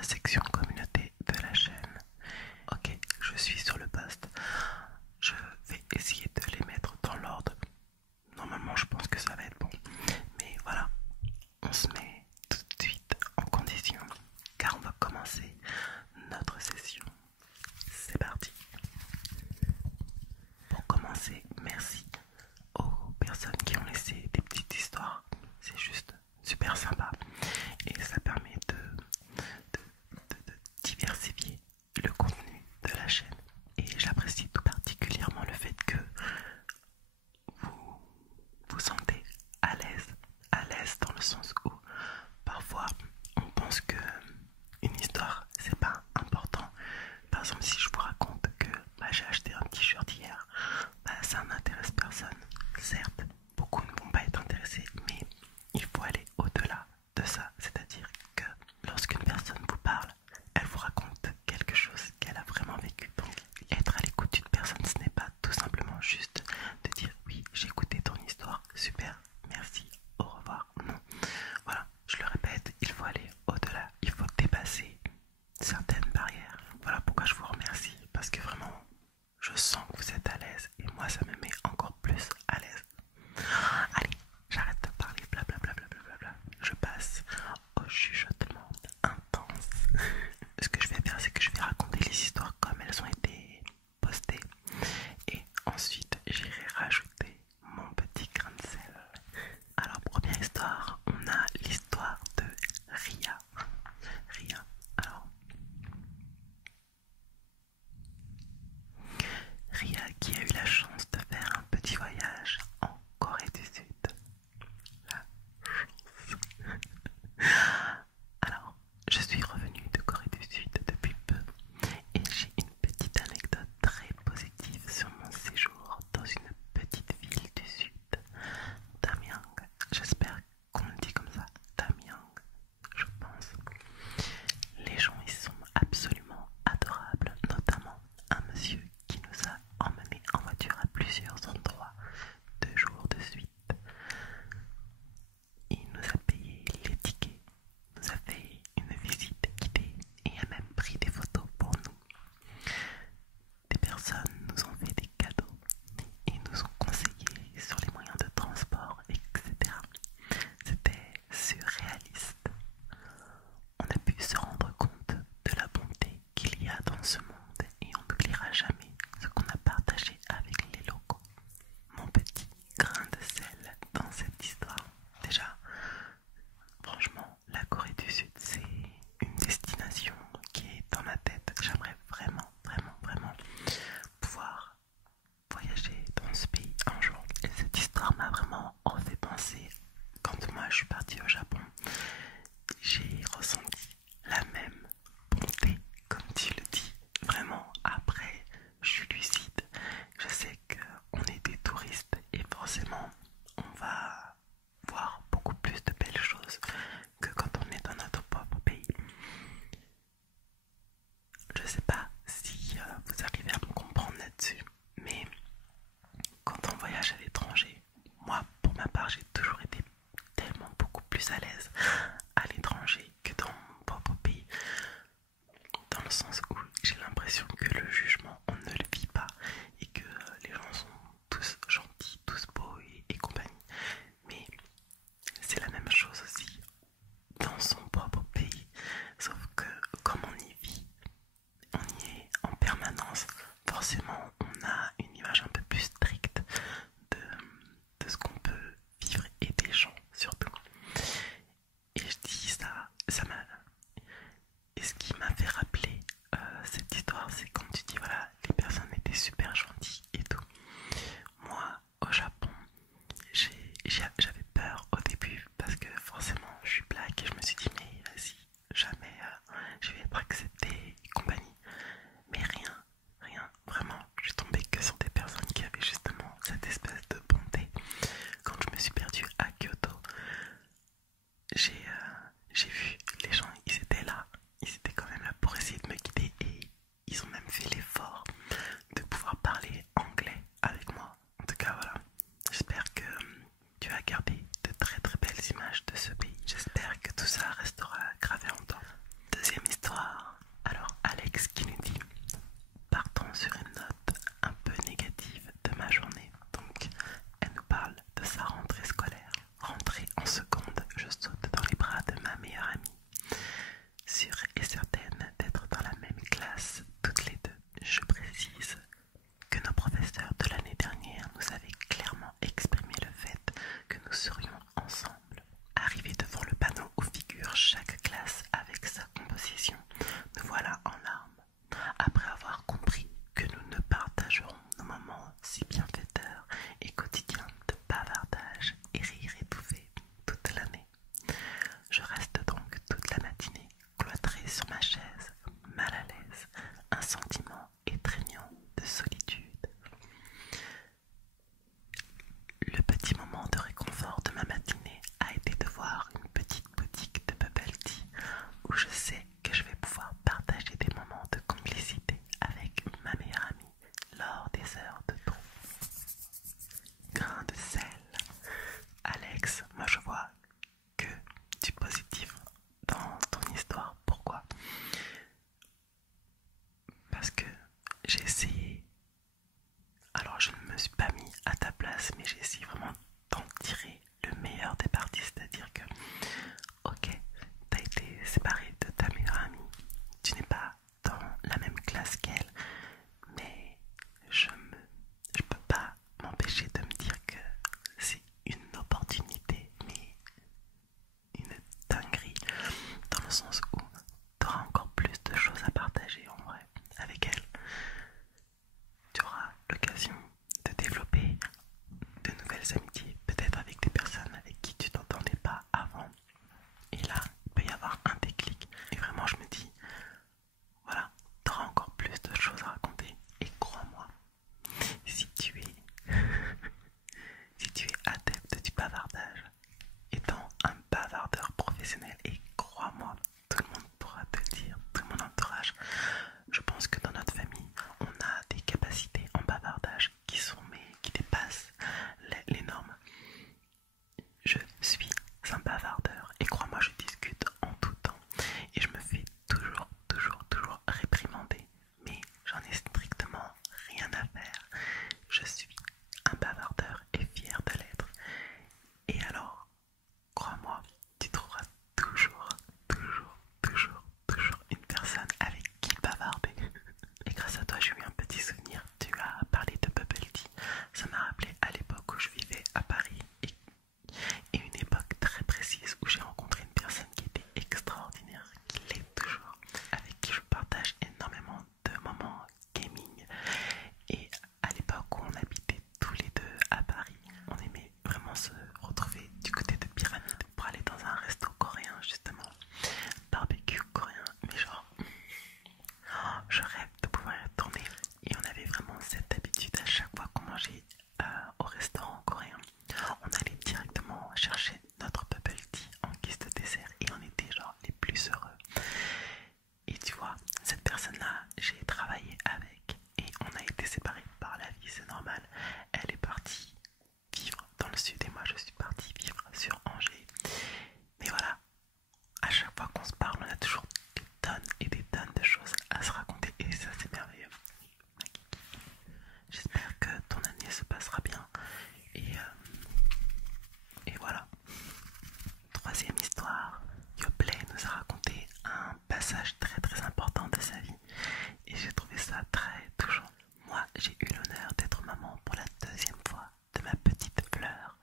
la section communauté de la chaîne. Ok, je suis sur le post. Je vais essayer de les mettre dans l'ordre. Normalement, je pense que ça va être bon. Mais voilà, on se met tout de suite en condition car on va commencer notre session. C'est parti. Pour commencer, merci aux personnes qui ont laissé des petites histoires. C'est juste super sympa et ça permet de diversifier le contenu de la chaîne. Et j'apprécie tout particulièrement le fait que vous vous sentez à l'aise dans le sens où parfois on pense que une histoire c'est pas important. Par exemple, si je vous raconte que j'ai acheté un t-shirt hier, ça n'intéresse personne. Certes, beaucoup ne vont pas être intéressés, mais il faut aller au-delà de ça. C'est-à-dire que lorsqu'une personne vous parle, elle vous raconte quelque chose qu'elle a vraiment vécu. Donc, être à l'écoute d'une personne, ce n'est pas tout simplement juste de dire oui, j'ai écouté ton histoire, super, merci, au revoir. Non, voilà, je le répète, il faut aller au-delà, il faut dépasser certaines barrières. Voilà pourquoi je vous remercie, parce que vraiment, je sens que vous êtes à l'aise et moi, ça me met encore plus à l'aise. Allez, j'arrête de parler, blablabla, je passe au chuchotement intense. Ce que je vais faire, c'est que je vais raconter les histoires comme elles ont été postées et ensuite j'irai rajouter mon petit grain de sel. Alors, première histoire, on a l'histoire de Ria. Ria, alors Ria qui a eu la chance de faire un petit voyage en Corée du Sud. La chance. Alors, je suis revenue de Corée du Sud depuis peu et j'ai une petite anecdote très positive sur mon séjour dans une petite ville du Sud, Damyang. J'espère qu'on le dit comme ça, Damyang, je pense. Les gens y sont absolument adorables, notamment un monsieur qui nous a emmenés en voiture à plusieurs endroits 2 jours de suite. Il nous a payé les tickets, nous a fait une visite guidée et a même pris des photos pour nous. Des personnes nous ont fait des cadeaux et nous ont conseillé sur les moyens de transport, etc. C'était surréaliste. On a pu se rendre compte de la bonté qu'il y a dans ce monde et on n'oubliera jamais ce qu'on a partagé avec les locaux. Mon petit grain de sel dans cette histoire. Déjà, franchement, la Corée du Sud, c'est une destination qui est dans ma tête. J'aimerais vraiment, vraiment, vraiment pouvoir voyager dans ce pays un jour. Et cette histoire m'a vraiment refait penser quand moi je suis partie au Japon. J'ai ressenti la même bonté, comme tu le dis. Vraiment, après, je suis lucide. Je sais qu'on est des touristes et forcément, on va voir beaucoup plus de belles choses que quand on est dans notre propre pays. Je sais pas si vous arrivez à me comprendre là-dessus, mais quand on voyage à l'étranger, moi pour ma part j'ai toujours été tellement beaucoup plus à l'aise à l'étranger que dans mon propre pays, dans le sens où j'ai l'impression que le jugement on ne le vit pas et que les gens sont tous gentils, tous beaux et compagnie. Mais c'est la même chose aussi dans son propre pays, sauf que comme on y vit, on y est en permanence, forcément on a une image un peu plus stricte de ce qu'on peut vivre et des gens surtout. Et je dis ça, ça m'a... Et ce qui m'a fait rappeler cette histoire, c'est quand tu dis voilà, les personnes étaient super gentilles et tout. Moi, au Japon, j'avais peur au début parce que forcément je suis black et je me suis dit mais vas-y, jamais je vais être acceptée et compagnie. Mais rien, vraiment, je suis tombée que sur des personnes qui avaient justement cette espèce de bonté. Quand je me suis perdue à Kyoto, j'ai vu les gens, ils étaient là, ils étaient quand même là pour essayer de me guider et ils ont même fait l'effort de pouvoir parler en personne-là, j'ai travaillé avec et on a été séparés par la vie, c'est normal. Elle est partie vivre dans le sud et moi je suis partie vivre sur Angers. Mais voilà, à chaque fois qu'on se parle, on a toujours des tonnes et des tonnes de choses à se raconter et ça c'est merveilleux. J'espère que ton année se passera bien et voilà. Troisième histoire, Yoplait nous a raconté un passage très très important de sa vie et j'ai trouvé ça très touchant. Moi j'ai eu l'honneur d'être maman pour la deuxième fois de ma petite Fleur.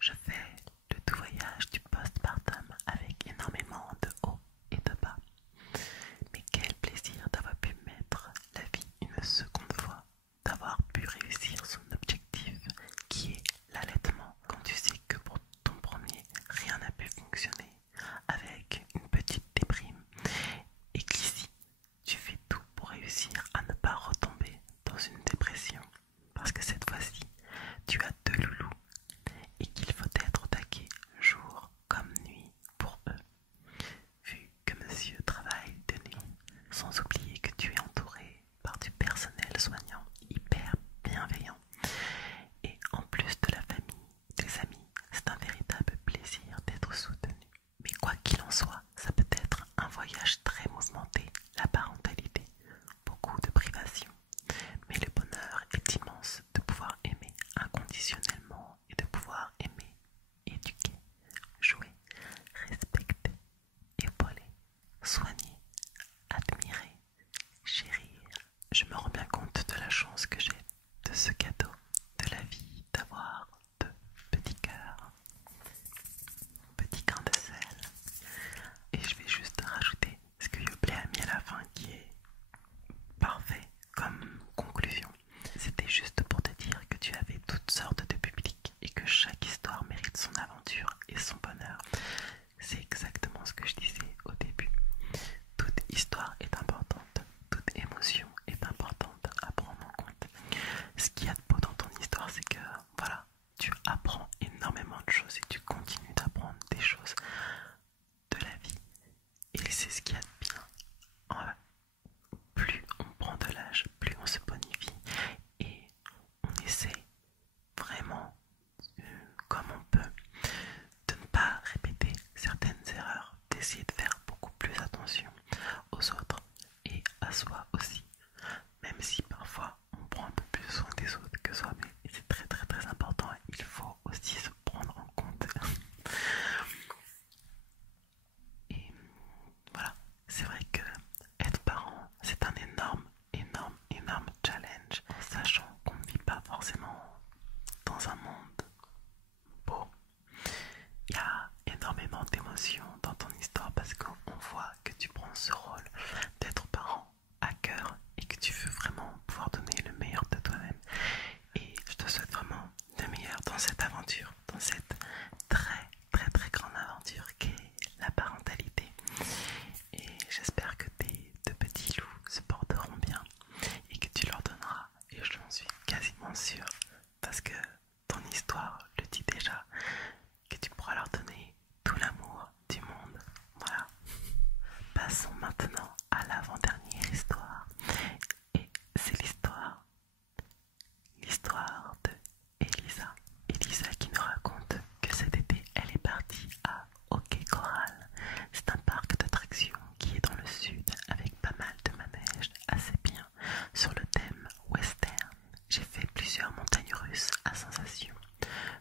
Je fais le doux voyage du postpartum avec énormément de hauts et de bas. Mais quel plaisir d'avoir pu mettre la vie une seconde fois, d'avoir pu réussir son objectif qui est l'allaitement. Quand tu sais que pour ton premier, rien n'a pu fonctionner avec une petite déprime et qu'ici, tu fais tout pour réussir à ne pas retomber dans une dépression. Parce que cette fois-ci, tu as deux loulous et qu'il faut être au taquet jour comme nuit pour eux. Vu que monsieur travaille de nuit, sans oublier que tu es entouré par du personnel soignant hyper bienveillant. Et en plus de la famille, des amis, c'est un véritable plaisir d'être soutenu. Mais quoi qu'il en soit, ça peut être un voyage très mouvementé, la parentalité, beaucoup de privations. Mais le bonheur est immense de pouvoir aimer inconditionnellement et de pouvoir aimer, éduquer, jouer, respecter, épauler, soigner, admirer, chérir. Je me rends bien compte de la chance que j'ai de ce cadeau de la vie d'avoir deux petits cœurs, petits grains de sel. Et je vais juste rajouter ce que Yoplait a mis à la fin qui est parfait comme conclusion. C'était juste pour te dire que tu avais toutes sortes de publics et que chaque histoire mérite son aventure et son bonheur. C'est exactement ce que je disais au début. Toute histoire est importante, toute émotion est importante à prendre en compte. Ce qu'il y a de beau dans ton histoire, c'est que voilà, tu apprends énormément de choses et tu continues d'apprendre des choses de la vie. Et c'est ce qu'il y a de bien. Voilà. Plus on prend de l'âge, plus on se bonifie et on essaie vraiment, comme on peut, de ne pas répéter certaines erreurs, d'essayer de faire beaucoup plus attention aux autres et à soi aussi, même si parfois on prend un peu plus soin des autres que soi-même et c'est très très très important, il faut aussi se prendre en compte. Et voilà, c'est vrai que être parent c'est un énorme challenge, sachant qu'on ne vit pas forcément dans un monde beau. Il y a énormément d'émotions dans ton histoire parce qu'on voit que tu prends ce rôle d'être parent à cœur et que tu veux vraiment pouvoir donner le meilleur de toi-même. Et je te souhaite vraiment le meilleur dans cette aventure, dans cette très très très grande aventure qu'est la parentalité. Et j'espère que tes deux petits loups se porteront bien et que tu leur donneras, et j'en suis quasiment sûre, parce que ton histoire le dit déjà, que tu pourras leur donner tout l'amour du monde. Voilà. Passons maintenant à l'avant-dernière histoire. Et c'est l'histoire de Elisa. Elisa qui nous raconte que cet été, elle est partie à Hockey Coral. C'est un parc d'attractions qui est dans le sud avec pas mal de manèges assez bien sur le thème western. J'ai fait plusieurs montagnes russes à sensation.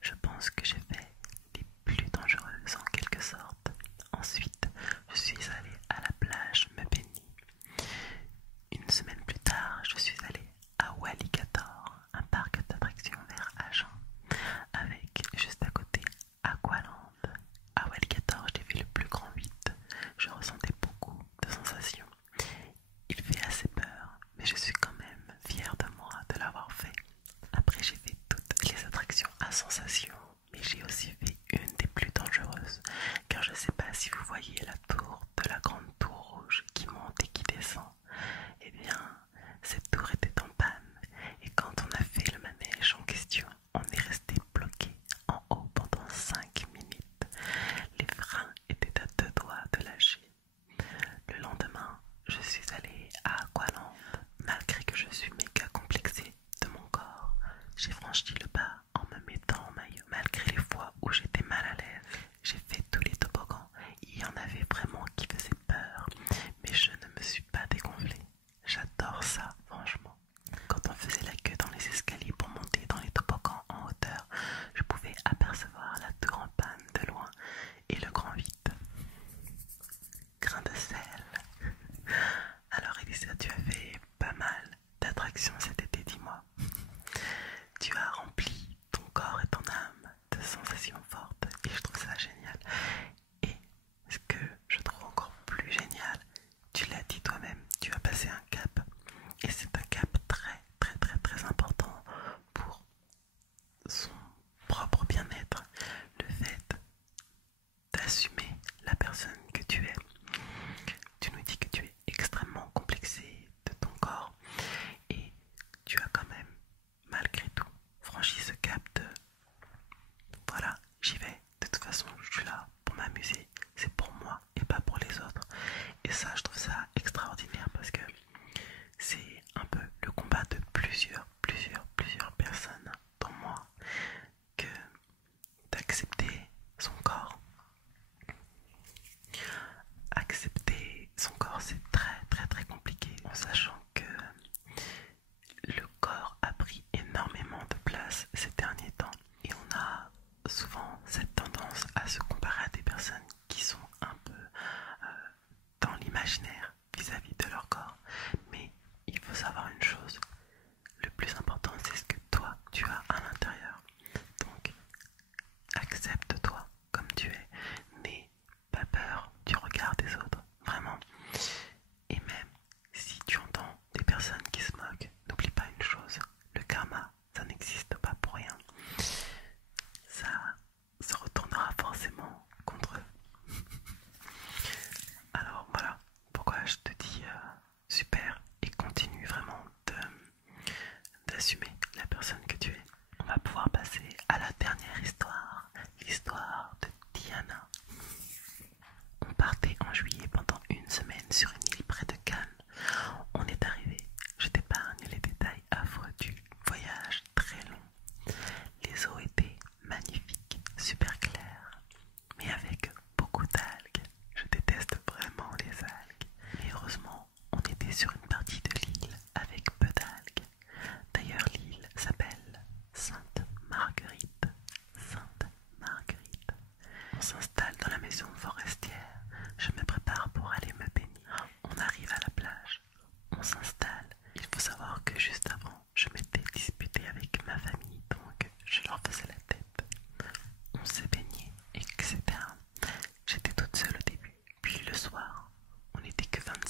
Je pense que j'ai fait les plus dangereuses en quelque sorte. Ensuite, je suis allée à la plage me baigner. Une semaine plus tard, je suis allée à Walligator, un parc d'attractions vers Agen, avec juste à côté Aqualand. À Walligator, j'ai fait le plus grand 8. Je ressentais beaucoup de sensations. Il fait assez peur, mais je suis quand même fière de moi de l'avoir fait. Après, j'ai fait toutes les attractions à sensations, mais j'ai aussi fait une des plus dangereuses, car je ne sais pas si vous voyez la tour de la grande tour rouge qui monte et qui descend. Eh bien, cette tour était en panne, et quand on a fait le manège en question, on est resté bloqué en haut pendant 5 minutes. Les freins étaient à 2 doigts de lâcher. Le lendemain, je suis allée à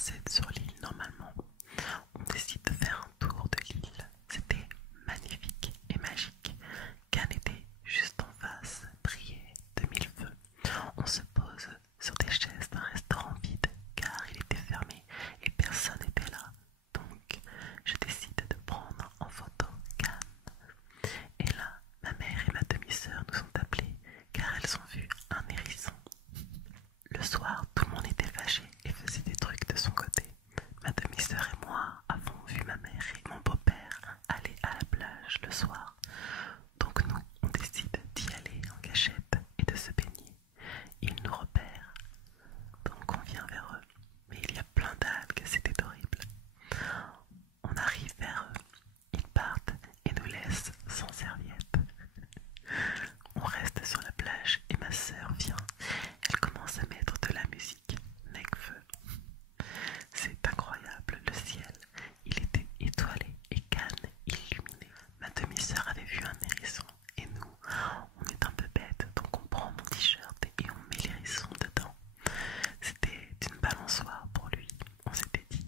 censé être sur l'île normalement. On décide de faire un tour de l'île. C'était magnifique et magique. Cannes était juste en face, brillait de mille feux. On se pose sur des chaises d'un restaurant vide car il était fermé et personne n'était là. Donc je décide de prendre en photo Cannes. Et là, ma mère et ma demi-sœur nous ont appelés car elles ont vu un hérisson. Le soir, tout le monde était fâché et faisait des trucs de son côté. Ma demi-sœur et moi avons vu ma mère et mon beau-père aller à la plage le soir. Donc nous, on décide d'y aller en cachette et de se baigner. Ils nous repèrent, donc on vient vers eux. Mais il y a plein d'algues, c'était horrible. On arrive vers eux, ils partent et nous laissent sans serviette. On reste sur la plage et ma sœur vient. Elle commence à mettre de la musique, Necfeu. C'est incroyable, le ciel. Il était étoilé et Cannes illuminé. Ma demi-sœur avait vu un hérisson et nous, on est un peu bêtes, donc on prend mon t-shirt et on met l'hérisson dedans. C'était une balançoire pour lui, on s'était dit.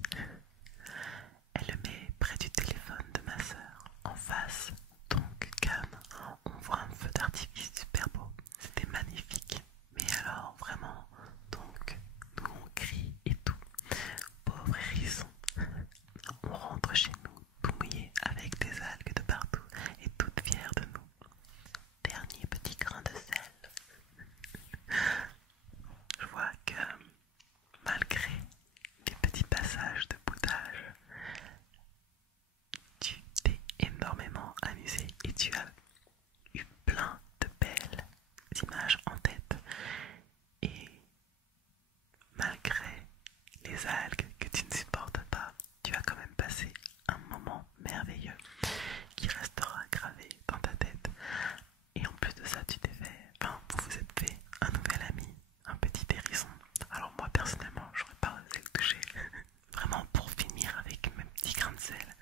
Elle le met près du téléphone de ma sœur, en face. Donc Cannes, on voit un feu d'artifice super beau. C'était magnifique. Mais alors vraiment, donc nous on crie et tout. Pauvre hérisson. On rentre chez nous tout mouillé avec des algues de partout et toute fière de nous. Dernier petit grain de sel. Je vois que malgré des petits passages de boudage, tu t'es énormément amusé et tu as eu plein de belles images en tête. Et malgré les algues que tu ne supportes pas, tu as quand même passé un moment merveilleux qui restera gravé dans ta tête. Et en plus de ça, tu t'es fait, enfin, vous vous êtes fait un nouvel ami, un petit hérisson. Alors moi personnellement, j'aurais pas osé le toucher. Vraiment pour finir avec mes petits grains de sel,